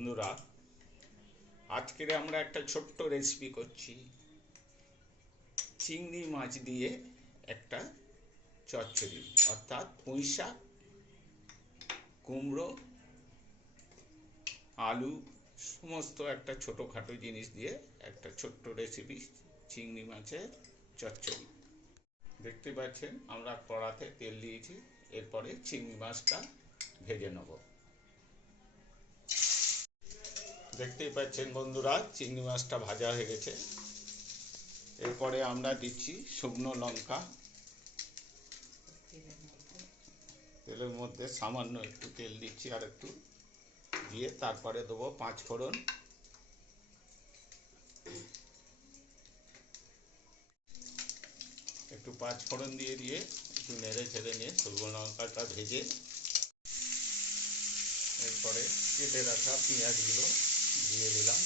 বন্ধুরা, আজকের আমরা একটা ছোট্ট রেসিপি করছি। চিংড়ি মাছ দিয়ে একটা চচ্চড়ি, অর্থাৎ পুঁই শাক, কুমড়ো, আলু, সমস্ত একটা ছোটোখাটো জিনিস দিয়ে একটা ছোট্ট রেসিপি চিংড়ি মাছের চচ্চড়ি। দেখতে পাচ্ছেন, আমরা কড়াতে তেল দিয়েছি, এরপরে চিংড়ি মাছটা ভেজে নেব। দেখতেই পাচ্ছেন বন্ধুরা, চিংড়ি মাছটা ভাজা হয়ে গেছে। এরপরে আমরা দিচ্ছি শুকনো লঙ্কা। তেলের মধ্যে সামান্য একটু তেল দিচ্ছি আর একটু দিয়ে তারপরে দেবো পাঁচ ফোড়ন। একটু পাঁচ ফোড়ন দিয়ে দিয়ে একটু নেড়ে ছেড়ে নিয়ে শুকনো লঙ্কাটা ভেজে, এরপরে কেটে রাখা পেঁয়াজগুলো। দিয়ে দিলাম।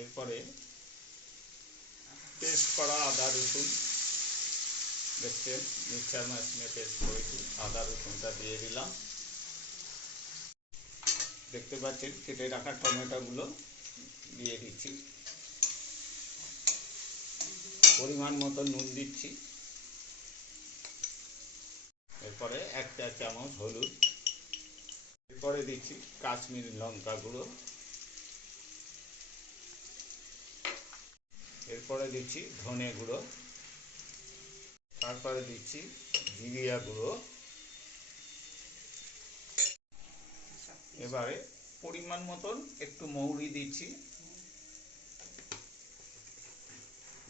এরপরে পেস্ট করা আদা রসুন দেখছেন মিক্সার মেশিনে পেস্ট করেছি আদা রসুনটা দিয়ে দিলাম। দেখতে পাচ্ছেন কেটে রাখা টমেটোগুলো দিয়ে দিচ্ছি। পরিমাণ মতো নুন দিচ্ছি। এরপরে এক চা চামচ হলুদ। এরপরে দিচ্ছি কাশ্মীরি লঙ্কা গুঁড়ো। এরপরে দিচ্ছি ধনে গুঁড়ো। তারপরে দিচ্ছি জিরিয়া গুঁড়ো। এবারে পরিমাণ মতন একটু মৌরি দিচ্ছি।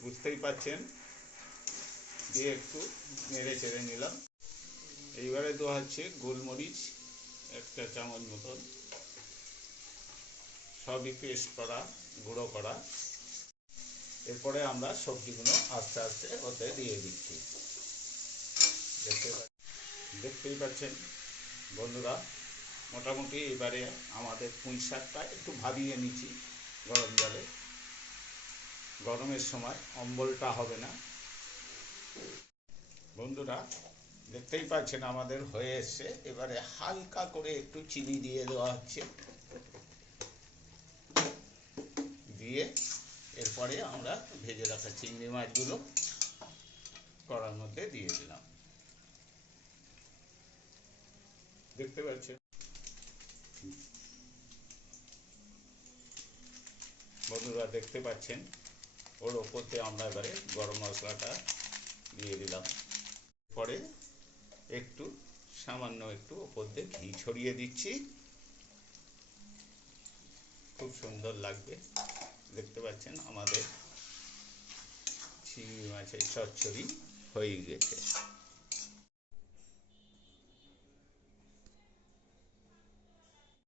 বুঝতেই পাচ্ছেন দিয়ে একটু নেড়ে চেড়ে নিলাম। এইবারে দেওয়া হচ্ছে গোলমরিচ, একটা চামচ মতন। সবই পেস্ট করা, গুঁড়ো করা। এরপরে আমরা সবজিগুলো আস্তে আস্তে ওতে দিয়ে দিচ্ছি। দেখতে দেখতেই পাচ্ছেন বন্ধুরা, মোটামুটি এবারে আমাদের পুঁই শাকটা একটু ভাবিয়ে নিচ্ছি গরম জলে। গরমের সময় অম্বলটা হবে না। বন্ধুরা দেখতেই পাচ্ছেন আমাদের হয়ে এসছে। এবারে হালকা করে একটু চিনি দিয়ে দেওয়া হচ্ছে। দিয়ে এরপরে আমরা ভেজে রাখা চিংড়ি মাছগুলো কড়ার মধ্যে দিয়ে দিলাম। দেখতে পাচ্ছেন? বন্ধুরা, দেখতে পাচ্ছেন? ওর ওপরতে আমরা এবারে গরম মশলাটা দিয়ে দিলাম। পরে একটু, সামান্য একটু ওপর দিয়ে ঘি ছড়িয়ে দিচ্ছি। খুব সুন্দর লাগবে, দেখতে পাচ্ছেন আমাদের চিংড়ি মাছের চচ্চড়ি হয়ে গেছে।